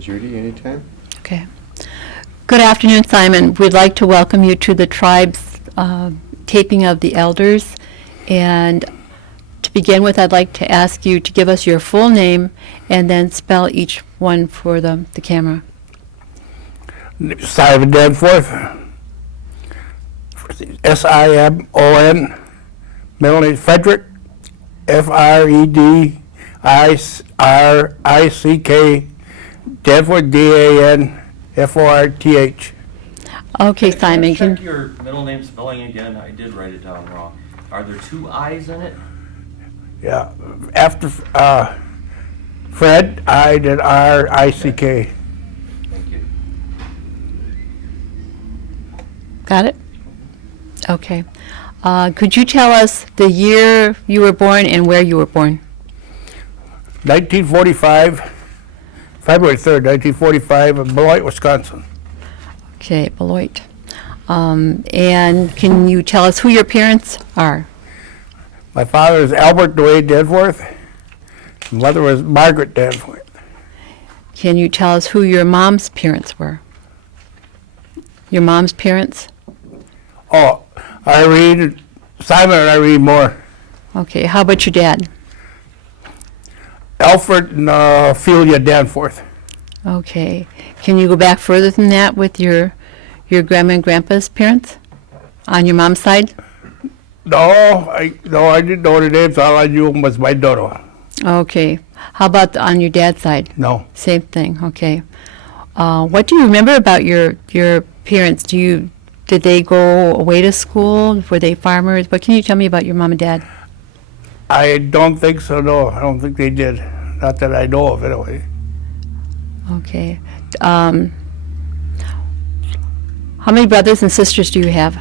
Judy anytime. Okay. Good afternoon, Simon. We'd like to welcome you to the tribe's taping of the elders. And to begin with, I'd like to ask you to give us your full name and then spell each one for the camera. Simon Danforth, S-I-M-O-N, middle name Fredrick, F-R-E-D-I-R-I-C-K, Danforth, D-A-N-F-O-R-T-H. Okay, Simon. Can you check your middle name spelling again? I did write it down wrong. Are there two I's in it? Yeah, after Fred, I did R-I-C-K. Thank you. Got it? Okay. Could you tell us the year you were born and where you were born? 1945, February 3rd, 1945, in Beloit, Wisconsin. Okay, Beloit. And can you tell us who your parents are? My father is Albert Dwayne Danforth. My mother was Margaret Danforth. Can you tell us who your mom's parents were? Your mom's parents? Oh, Simon and Irene Moore. Okay, how about your dad? Alfred and Ophelia Danforth. Okay. Can you go back further than that with your grandma and grandpa's parents on your mom's side? No, I didn't know the names. All I knew was my daughter. Okay. How about on your dad's side? No. Same thing. Okay. What do you remember about your parents? Did they go away to school? Were they farmers? What can you tell me about your mom and dad? I don't think so, no. I don't think they did. Not that I know of, anyway. Okay. How many brothers and sisters do you have?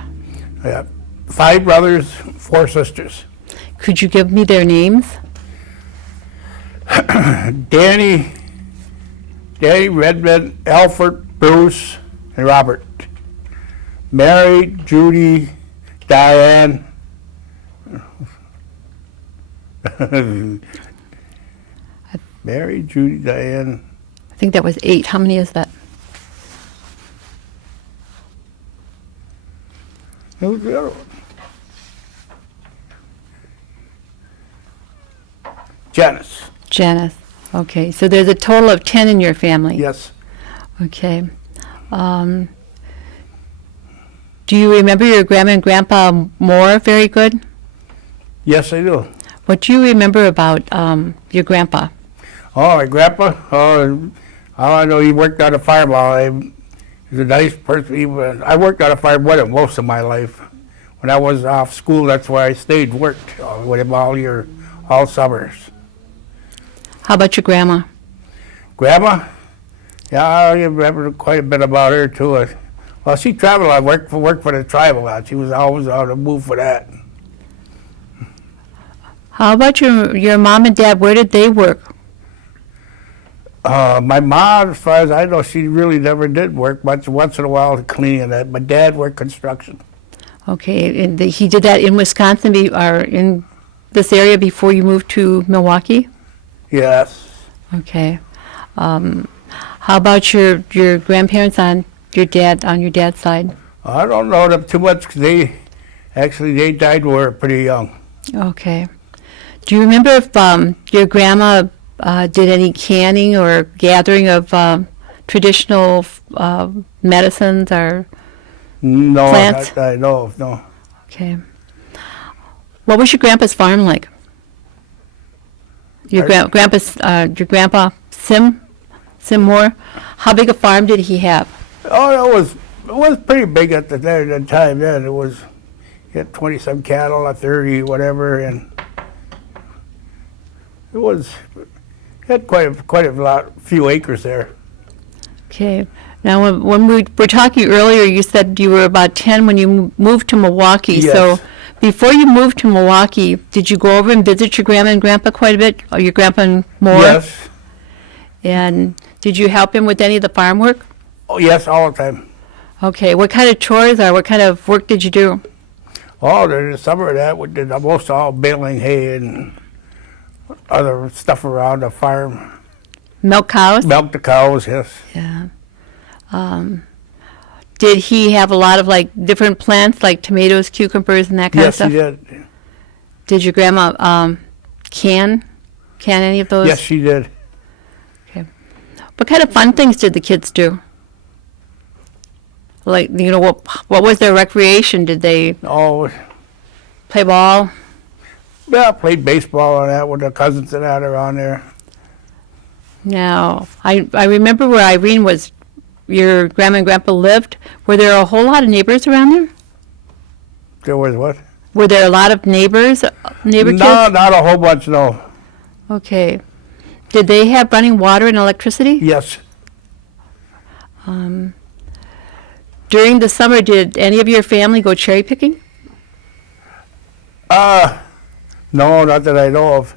I have 5 brothers, 4 sisters. Could you give me their names? Danny, Redmond, Alfred, Bruce, and Robert. Mary, Judy, Diane. Mary, Judy, Diane. I think that was 8. How many is that? Who's the other one? Janice. Janice. Okay, so there's a total of 10 in your family. Yes. Okay. Do you remember your grandma and grandpa Moore very good? Yes, I do. What do you remember about your grandpa? Oh, my grandpa? All I know, he worked on a farm. He was a nice person. I worked on a farm with him most of my life. When I was off school, that's where I stayed and worked with him all summers. How about your grandma? Grandma? Yeah, I remember quite a bit about her, too. Well, she traveled. I worked for the tribe a lot. She was always on the move for that. How about your mom and dad? Where did they work? My mom, as far as I know, she really never did work much. Once in a while, cleaning and that. My dad worked construction. Okay, and he did that in Wisconsin, or in this area before you moved to Milwaukee? Yes. Okay. How about your grandparents on your dad's side? I don't know them too much because they died when we were pretty young. Okay. Do you remember if your grandma did any canning or gathering of traditional medicines or No, plants? I know of, no. Okay. What was your grandpa's farm like? Your grandpa Sim Moore. How big a farm did he have? Oh, it was pretty big at the time. Then it was, he had 20-some cattle, 30, whatever, and it had quite a few acres there. Okay. Now, when we were talking earlier, you said you were about 10 when you moved to Milwaukee. Yes. So before you moved to Milwaukee, did you go over and visit your grandma and grandpa quite a bit? Or your grandpa and Moore? Yes. And did you help him with any of the farm work? Oh, yes, all the time. Okay. What kind of chores or what kind of work did you do? Oh, during the summer, that we did almost all baling hay and other stuff around the farm. Milk cows? Milk the cows, yes. Yeah. Did he have a lot of like different plants like tomatoes, cucumbers, and that kind of Yes, stuff? he did. Did your grandma can any of those? Yes, she did. What kind of fun things did the kids do? Like, you know, what was their recreation? Did they Oh, play ball? yeah, I played baseball and that with the cousins and that around there. Now, I remember where Irene was, your grandma and grandpa lived. Were there a whole lot of neighbors around there? There was what? Were there a lot of neighbor No, kids? not a whole bunch, no. Okay. Did they have running water and electricity? Yes. During the summer, did any of your family go cherry picking? No, not that I know of.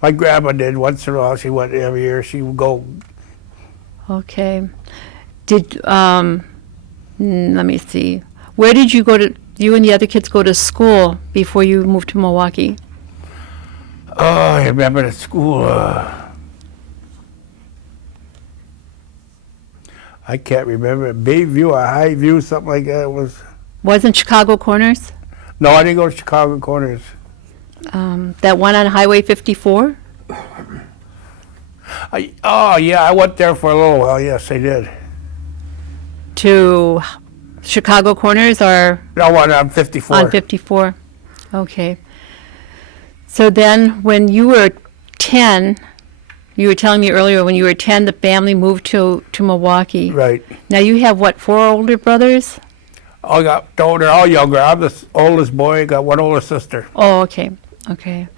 My grandma did once in a while. She went every year. She would go. Okay. Did let me see. Where did you go to? You and the other kids go to school before you moved to Milwaukee? Oh, I remember the school. I can't remember. Bayview or Highview, something like that. It was. Wasn't Chicago Corners? No, I didn't go to Chicago Corners. That one on Highway 54? Oh, yeah, I went there for a little while. Yes, I did. To Chicago Corners or No, one on 54. on 54? Okay. So then when you were 10, you were telling me earlier when you were 10, the family moved to Milwaukee. Right. Now you have what, 4 older brothers? No, they're all younger. I'm the oldest boy. Got one older sister. Oh, okay. Okay.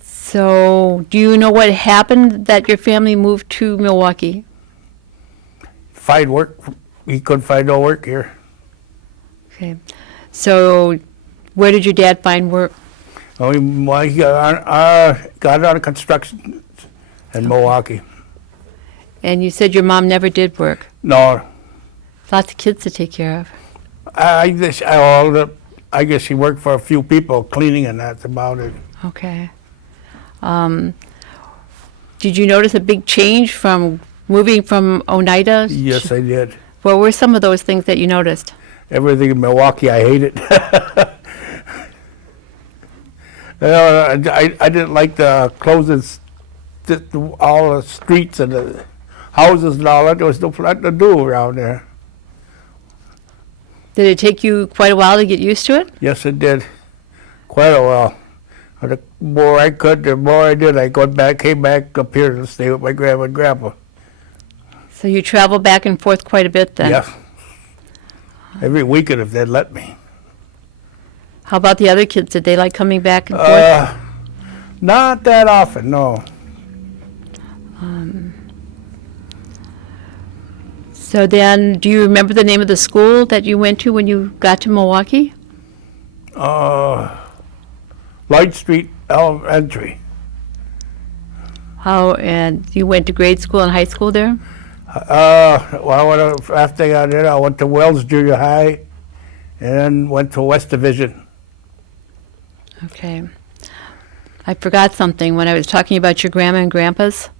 So do you know what happened that your family moved to Milwaukee? Find work. He couldn't find no work here. Okay. So where did your dad find work? Oh, he got out of construction in Milwaukee. And you said your mom never did work. No, Lots of kids to take care of. I guess she worked for a few people cleaning, and that's about it. Okay. Did you notice a big change from moving from Oneida? Yes, I did. What were some of those things that you noticed? Everything in Milwaukee, I hated. I didn't like the closing all the streets and the houses and all that. There was nothing to do around there. Did it take you quite a while to get used to it? Yes, it did. Quite a while. The more I could, the more I did. I came back up here to stay with my grandma and grandpa. So you travel back and forth quite a bit then? Yes. Every weekend if they'd let me. How about the other kids? Did they like coming back and forth? Not that often, no. So then, do you remember the name of the school that you went to when you got to Milwaukee? Light Street Elementary. And you went to grade school and high school there? After I got there, I went to Wells Junior High and then went to West Division. Okay. I forgot something when I was talking about your grandma and grandpa's,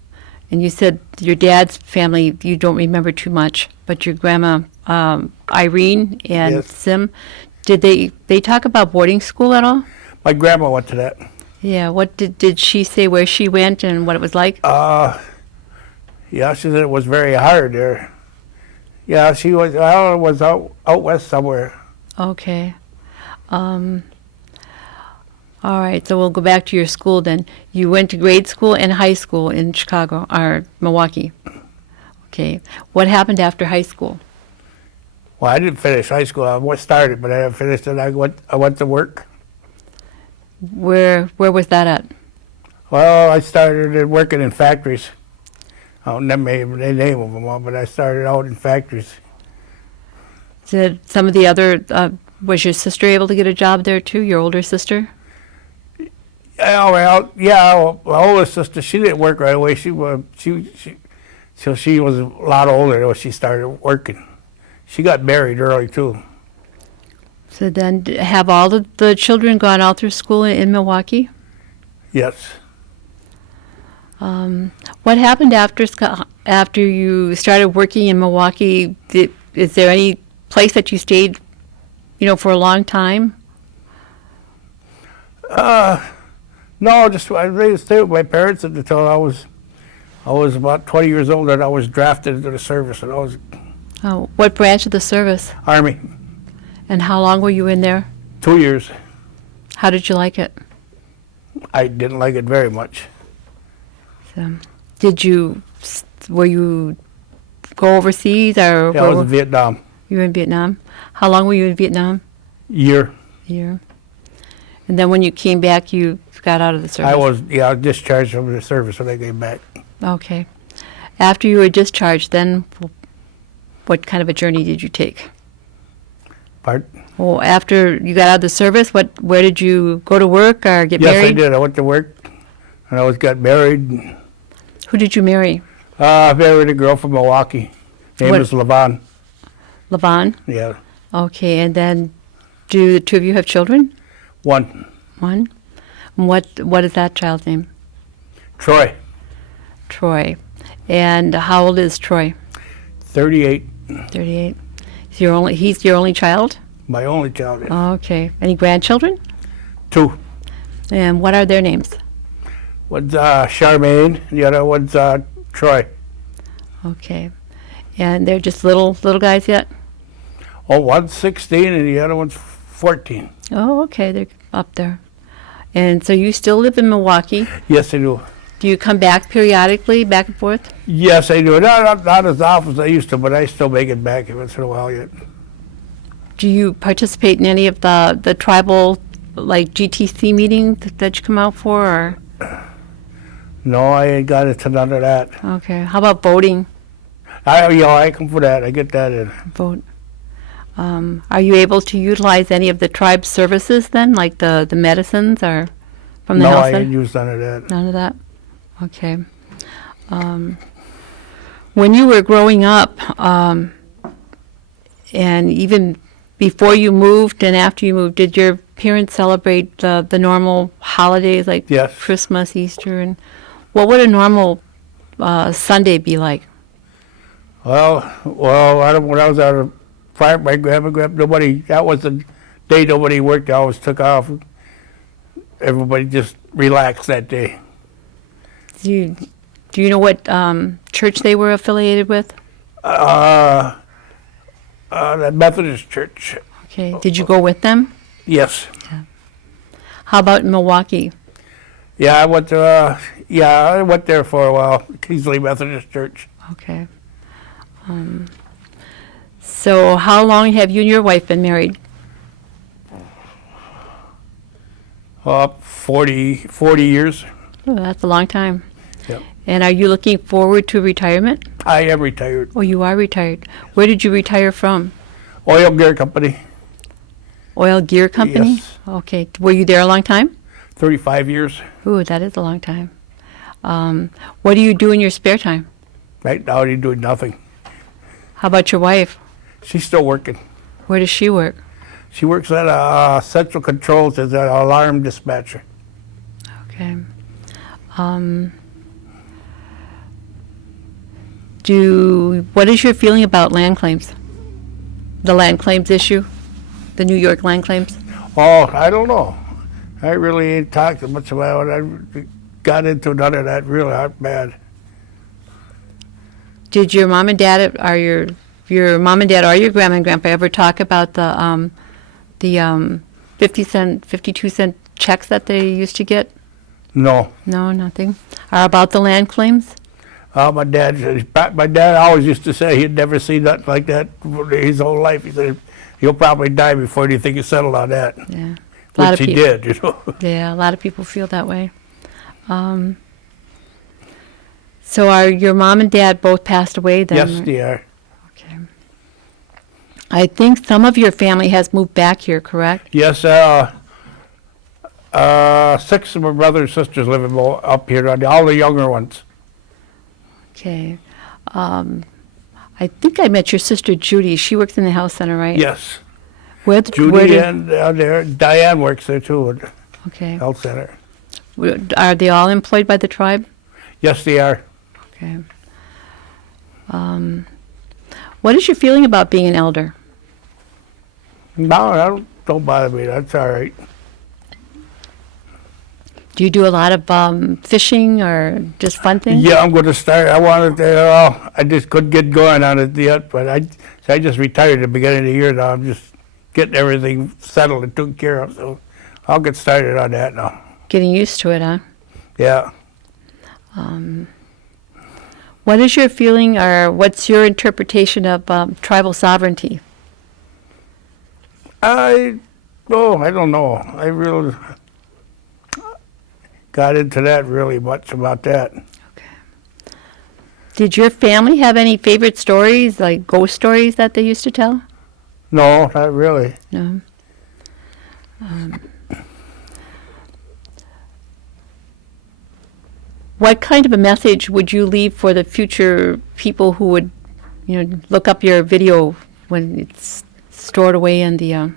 and you said your dad's family you don't remember too much, but your grandma Irene and Yes. Sim, did they talk about boarding school at all? My grandma went to that. Yeah. What did she say where she went and what it was like? Yeah, she said it was very hard there. Yeah, she was. I was out west somewhere. Okay. All right, so we'll go back to your school then. You went to grade school and high school in Chicago, or Milwaukee. Okay. What happened after high school? Well, I didn't finish high school. I started, but I didn't finish it. I went to work. Where was that at? Well, I started working in factories. I don't remember the name of them all, but I started out in factories. Did some of the other, was your sister able to get a job there too, your older sister? Yeah, well, yeah. My older sister, she didn't work right away. She was a lot older when she started working. She got married early too. So then, have all the children gone all through school in Milwaukee? Yes. What happened after you started working in Milwaukee? Is there any place that you stayed, for a long time? No, just I really stayed with my parents until I was about 20 years old, and I was drafted into the service, and I was Oh, what branch of the service? Army. And how long were you in there? 2 years. How did you like it? I didn't like it very much. So, were you go overseas or Yeah, I was in Vietnam. you were in Vietnam? How long were you in Vietnam? Year. A year. And then when you came back, you got out of the service? I was discharged from the service when I came back. Okay. After you were discharged, then what kind of a journey did you take? Pardon? Well, after you got out of the service, where did you go to work or get Yes, married? I did. I went to work, and I got married. Who did you marry? I married a girl from Milwaukee. Name What- was Levon. Levon? Yeah, Okay, and then do the two of you have children? one. One? And what is that child's name? Troy, Troy. And how old is Troy? 38. 38. He's your only child? My only child. Okay. Any grandchildren? 2. And what are their names? One's Charmaine, the other one's Troy. Okay. And they're just little guys yet? Oh, one's 16 and the other one's 14. Oh, okay. They're up there. And so you still live in Milwaukee. Yes, I do. Do you come back periodically, back and forth? Yes, I do. Not as often as I used to, but I still make it back once in a while yet. Do you participate in any of the tribal, like GTC meetings that you come out for? Or? No, I ain't got into none of that. Okay. How about voting? I come for that. I get that in. Vote. Are you able to utilize any of the tribe's services then, like the medicines or from the No, health I center? ain't used none of that. None of that? Okay. When you were growing up, and even before you moved and after you moved, did your parents celebrate the normal holidays like Yes. Christmas, Easter, and what would a normal Sunday be like? Well, when I was out of fire, my grandma, that was the day nobody worked. I always took off. Everybody just relaxed that day. Do you know what church they were affiliated with? The Methodist church. Okay. Did you go with them? Yes. How about in Milwaukee? Yeah, I went there for a while. Kingsley Methodist Church. Okay. So how long have you and your wife been married? 40 years. Oh, that's a long time. Yep. And are you looking forward to retirement? I am retired. Oh, you are retired. Where did you retire from? Oil Gear Company. Oil Gear Company? Yes. Okay. Were you there a long time? 35 years. Ooh, that is a long time. What do you do in your spare time? Right now, I'm doing nothing. How about your wife? She's still working. Where does she work? She works at Central Controls as an alarm dispatcher. Okay. What is your feeling about land claims? The land claims issue? The New York land claims? Oh, I don't know. I really ain't talked much about it. I got into none of that really hot bad. Did your mom and dad, your mom and dad or your grandma and grandpa ever talk about the 50-cent, 52-cent checks that they used to get? No. No, nothing. Or about the land claims? My dad always used to say he'd never seen nothing like that his whole life. He said he'll probably die before anything is settled on that. Yeah. A lot Which of he people. did, Yeah, a lot of people feel that way. So are your mom and dad both passed away then? Yes, they are. Okay. I think some of your family has moved back here, correct? Yes, 6 of my brothers and sisters live up here, all the younger ones. Okay. I think I met your sister Judy. She works in the health center, right? Yes. Judy and Diane works there too at Okay. health center. Are they all employed by the tribe? Yes, they are. Okay. What is your feeling about being an elder? No, don't bother me. That's all right. Do you do a lot of fishing or just fun things? Yeah, I'm going to start. I wanted to. I just couldn't get going on it yet, but I just retired at the beginning of the year. Now I'm just getting everything settled and taken care of. So I'll get started on that now. Getting used to it, huh? Yeah. What is your feeling or what's your interpretation of tribal sovereignty? I don't know. I really got into that really much about that. Did your family have any favorite stories, like ghost stories that they used to tell? No, not really. No. What kind of a message would you leave for the future people who would, look up your video when it's stored away in the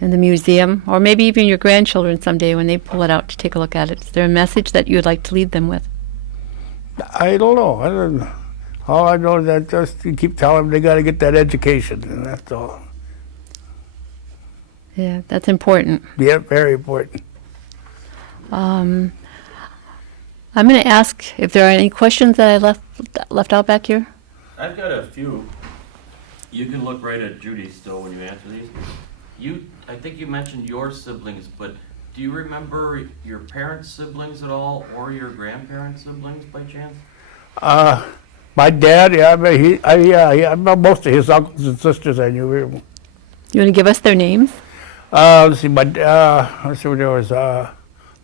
museum, or maybe even your grandchildren someday when they pull it out to take a look at it? Is there a message that you would like to leave them with? I don't know. All I know is that just you keep telling them they got to get that education, and that's all. Yeah, that's important. Yeah, very important. I'm going to ask if there are any questions that I left out back here. I've got a few. You can look right at Judy still when you answer these. I think you mentioned your siblings, but do you remember your parents' siblings at all, or your grandparents' siblings by chance? My dad, I know most of his uncles and sisters. I knew. You want to give us their names? Let's see. Let's see. There was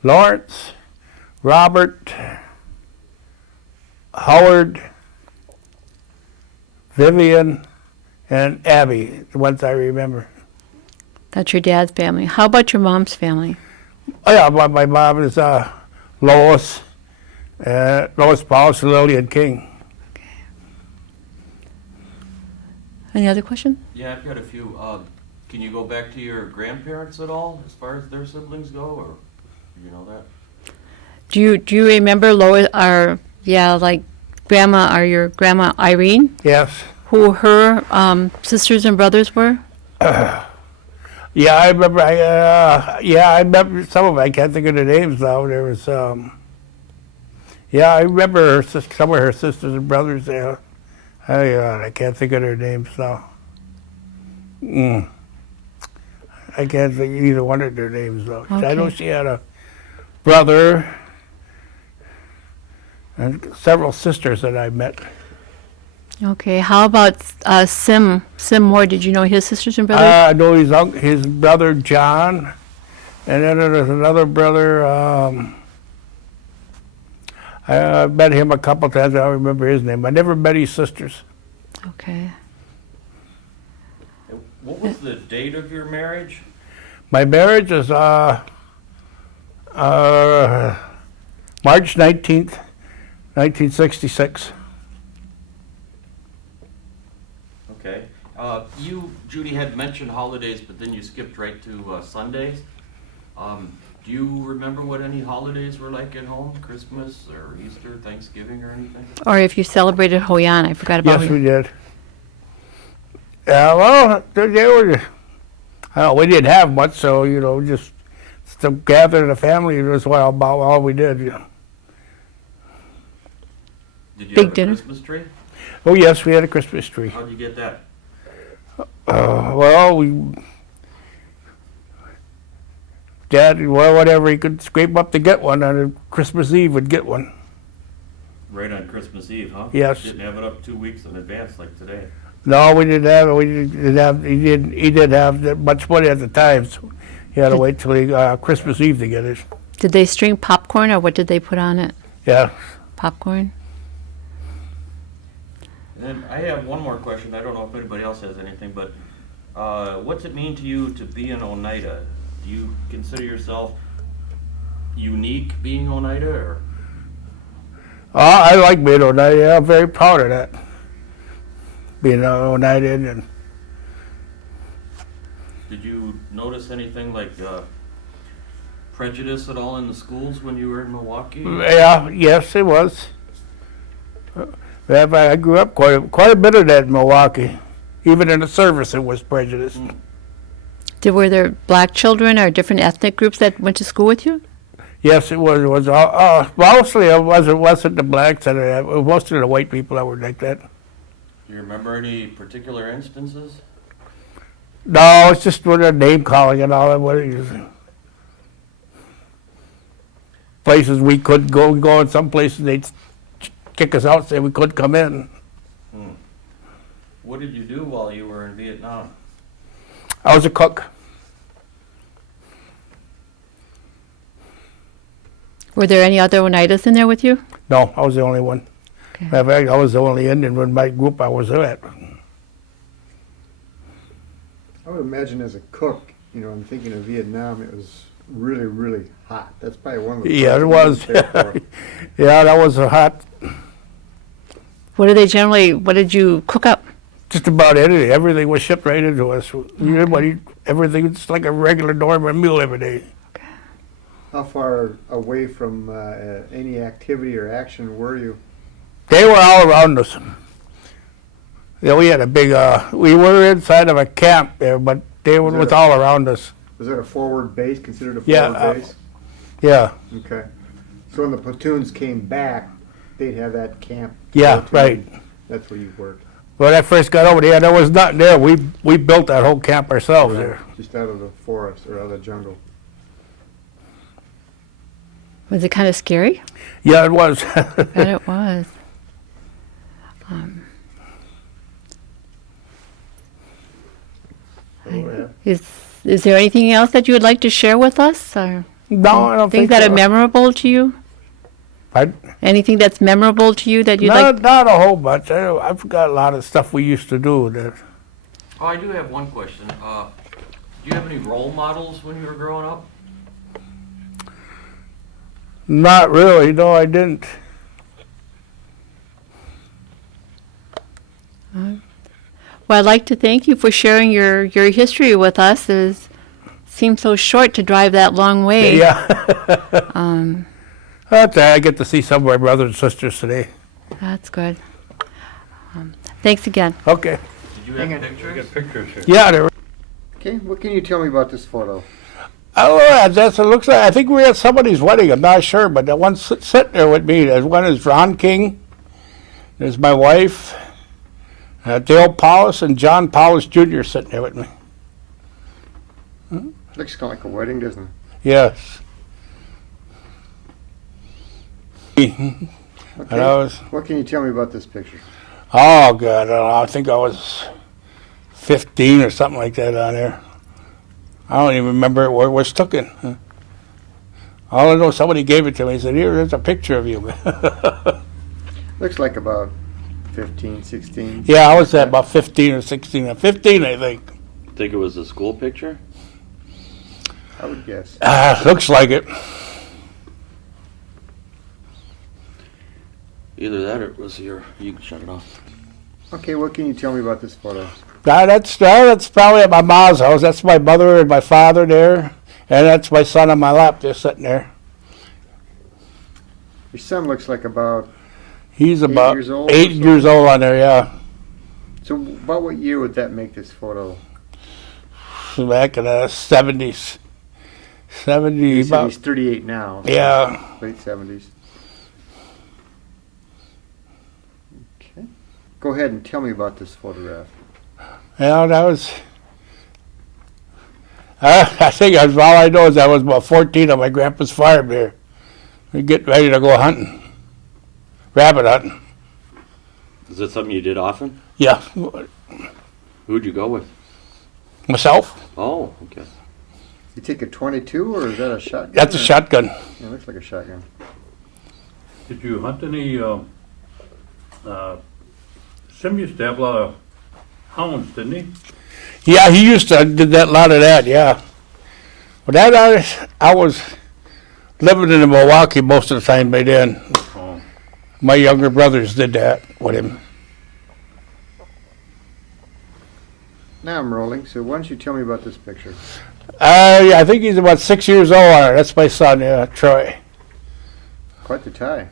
Lawrence, Robert, Howard, Vivian, and Abby. The ones I remember. That's your dad's family. How about your mom's family? Oh yeah, my mom is Lois, Lois Paulus, and Lillian King. Any other questions? Yeah, I've got a few. Can you go back to your grandparents at all, as far as their siblings go, or do you know that? Do you remember Lois, like Grandma, or your Grandma Irene? Yes. Who her sisters and brothers were? Yeah, I remember. I remember some of them. I can't think of the names now. There was, I remember some of her sisters and brothers there. I can't think of their names now. I can't think of either one of their names though. Okay. I know she had a brother and several sisters that I met. Okay. How about Sim Moore? Did you know his sisters and brothers? I know his brother John, and then there's another brother. I met him a couple times. I don't remember his name. I never met his sisters. Okay. What was the date of your marriage? My marriage is March 19th, 1966. Okay. You, Judy, had mentioned holidays, but then you skipped right to Sundays. Do you remember what any holidays were like at home? Christmas or Easter, Thanksgiving, or anything? Or if you celebrated Hoyan, I forgot about. Yes, we did. Yeah, well, they were. I don't know, we didn't have much, so just to gather the family was about all we did. Did you Big have a dinner? Christmas tree? Oh yes, we had a Christmas tree. How did you get that? Dad, whatever he could scrape up to get one, on Christmas Eve would get one. Right on Christmas Eve, huh? Yes. Didn't have it up 2 weeks in advance like today. No, we didn't have it. He didn't have that much money at the time, so he had to wait till Christmas Eve to get it. Did they string popcorn, or what did they put on it? Yeah. Popcorn? And then I have one more question. I don't know if anybody else has anything, but what's it mean to you to be an Oneida? Do you consider yourself unique being Oneida, or? I like being Oneida. I'm very proud of that. Being an Oneida Indian. Did you notice anything like prejudice at all in the schools when you were in Milwaukee? Yeah, yes, it was. I grew up quite a bit of that in Milwaukee. Even in the service, it was prejudice. Were there black children or different ethnic groups that went to school with you? Yes, it was. It was mostly it wasn't the blacks that it was mostly the white people that were like that. Do you remember any particular instances? No, it's just with the name calling and all that. What it is. Places we couldn't go. We go in some places they'd kick us out, say we couldn't come in. What did you do while you were in Vietnam? I was a cook. Were there any other Oneidas in there with you? No, I was the only one. Okay. Matter of fact, I was the only Indian in my group I was at. I would imagine as a cook, I'm thinking of Vietnam, it was really, really hot. That's probably one of the Yeah, it was. places you went there Yeah, that was a hot. What did you cook up? Just about anything. Everything was shipped right into us. Everything was just like a regular normal meal every day. for. How far away from any activity or action were you? They were all around us. Yeah, we had a big. We were inside of a camp there, but they was all around us. Was that a forward base, considered a Yeah, forward base? Yeah, Okay. So when the platoons came back, they'd have that camp. yeah, to, right. That's where you worked. When I first got over there was nothing there. We built that whole camp ourselves there. Just out of the forest or out of the jungle. Was it kind of scary? Yeah, it was. I bet it was. Oh, yeah. Is there anything else that you would like to share with us? Or No, I don't things think that so. are memorable to you? Pardon? Anything that's memorable to you that you'd like? Not a whole bunch. I forgot a lot of stuff we used to do. That Oh, I do have one question. Do you have any role models when you were growing up? not really. No, I didn't. Well, I'd like to thank you for sharing your history with us. It seems so short to drive that long way. Yeah. Um, That's I get to see some of my brothers and sisters today. that's good. Thanks again. Okay. Did you Hang have on. pictures? Pictures here. Yeah, they were. Okay, what can you tell me about this photo? Oh, that's it looks like. I think we were at somebody's wedding. I'm not sure, but the one sitting there with me. There's one is Ron King. There's my wife, Dale Paulus, and John Paulus Jr. sitting there with me. Looks kind of like a wedding, doesn't it? Yes. Okay. And I was. What can you tell me about this picture? Oh God, I don't know. I think I was 15 or something like that on there. I don't even remember where it was taken. All I know, somebody gave it to me. He said, "Here, there's a picture of you." Looks like about 15, 16. Yeah, I was at about 15 or 16. 15, I think. Think it was a school picture? I would guess. Looks like it. Either that or it was your. You can shut it off. Okay, what can you tell me about this photo? That's probably at my mom's house. That's my mother and my father there, and that's my son on my lap just sitting there. Your son looks like about, He's about years old or 8 so? years old on there, yeah. so about what year would that make this photo? Back in the 70s. 70, You said about, he's 38 now. so yeah. Late 70s. Okay. Go ahead and tell me about this photograph. Yeah, that was. I think that's all I know is I was about 14 on my grandpa's farm there. We get ready to go hunting, rabbit hunting. Is that something you did often? Yeah, Who'd you go with? myself. Oh, okay. You take a 22 or is that a shotgun? That's a or- shotgun. Yeah, it looks like a shotgun. Did you hunt any, Sim used to have a lot of hounds, didn't he? Yeah, he used to did that lot of that. Yeah, but I was living in Milwaukee most of the time by then. Oh. My younger brothers did that with him. Now I'm rolling, so why don't you tell me about this picture? Yeah, I think he's about 6 years old. That's my son, Troy. Quite the tie.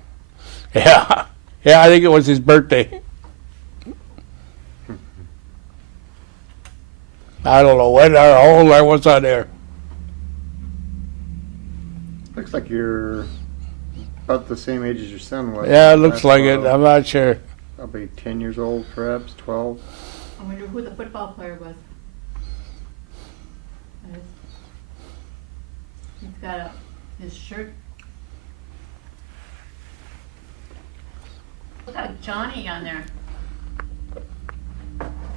Yeah. Yeah, I think it was his birthday. I don't know when or how old I was on there. Looks like you're about the same age as your son was. Yeah, it looks That's, like it. I'm not sure. Probably 10 years old, perhaps 12. I wonder who the football player was. He's got his shirt. Look at Johnny on there.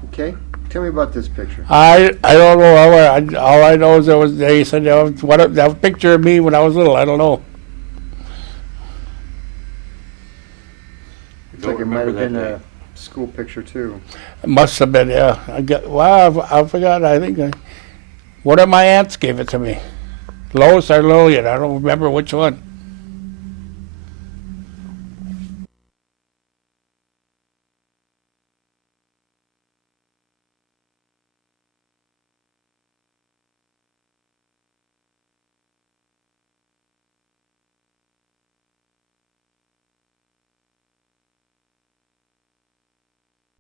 Okay, tell me about this picture. I don't know. All I know is they said that picture of me when I was little. I don't know. Looks Don't like it might have remember been that a school picture too. It must have been, yeah. I forgot. I think one of my aunts gave it to me. Lois or Lillian. I don't remember which one.